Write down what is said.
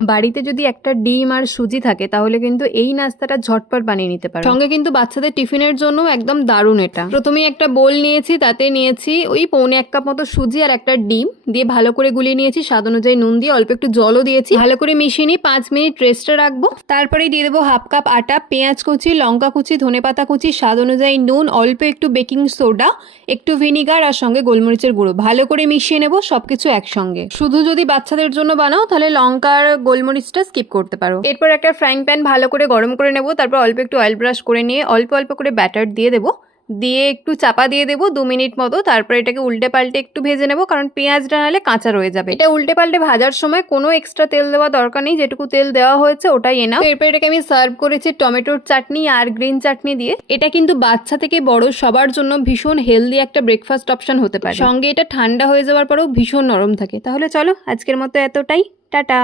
বাড়িতে যদি একটা ডিম আর সুজি থাকে, তাহলে কিন্তু এই নাস্তাটা ঝটপট বানিয়ে নিতে পারো। সঙ্গে কিন্তু বাচ্চাদের টিফিনের জন্য একদম দারুণ এটা। প্রথমেই একটা বোল নিয়েছি, তাতে নিয়েছি ওই পৌনে এক কাপ মতো সুজি আর একটা ডিম দিয়ে ভালো করে গুলিয়ে নিয়েছি, স্বাদ অনুযায়ী নুন দিয়ে অল্প একটু জলও দিয়েছি। ভালো করে মিশিয়ে নিই পাঁচ মিনিট রেস্টে রাখব। তারপরে দিয়ে দেবো হাফ কাপ আটা, পেঁয়াজ কুচি, লঙ্কা কুচি, ধনেপাতা কুচি, স্বাদ অনুযায়ী নুন, অল্প একটু বেকিং সোডা, একটু ভিনিগার আর সঙ্গে গোলমরিচের গুঁড়ো। ভালো করে মিশিয়ে নেব সবকিছু একসঙ্গে। শুধু যদি বাচ্চাদের জন্য বানাও, তাহলে লঙ্কার গোলমরিচটা স্কিপ করতে পারো। এরপর একটা ফ্রাইং প্যান ভালো করে গরম করে নেব, তারপর অল্প একটু অয়েল ব্রাশ করে নিয়ে অল্প অল্প করে ব্যাটার দিয়ে দেবো। দিয়ে একটু চাপা দিয়ে দেবো দু মিনিট মতো, তারপর এটাকে উল্টে পাল্টে একটু ভেজে নেব, কারণ পেঁয়াজটা নাহলে কাঁচা রয়ে যাবে। এটা উল্টে পাল্টে ভাজার সময় কোনো এক্সট্রা তেল দেওয়া দরকার নেই, যেটুকু তেল দেওয়া হয়েছে ওটাই এনা এরপর এটাকে আমি সার্ভ করেছি টমেটোর চাটনি আর গ্রিন চাটনি দিয়ে। এটা কিন্তু বাচ্চা থেকে বড় সবার জন্য ভীষণ হেলদি একটা ব্রেকফাস্ট অপশন হতে পারে। সঙ্গে এটা ঠান্ডা হয়ে যাওয়ার পরেও ভীষণ নরম থাকে। তাহলে চলো, আজকের মতো এতটাই। টাটা।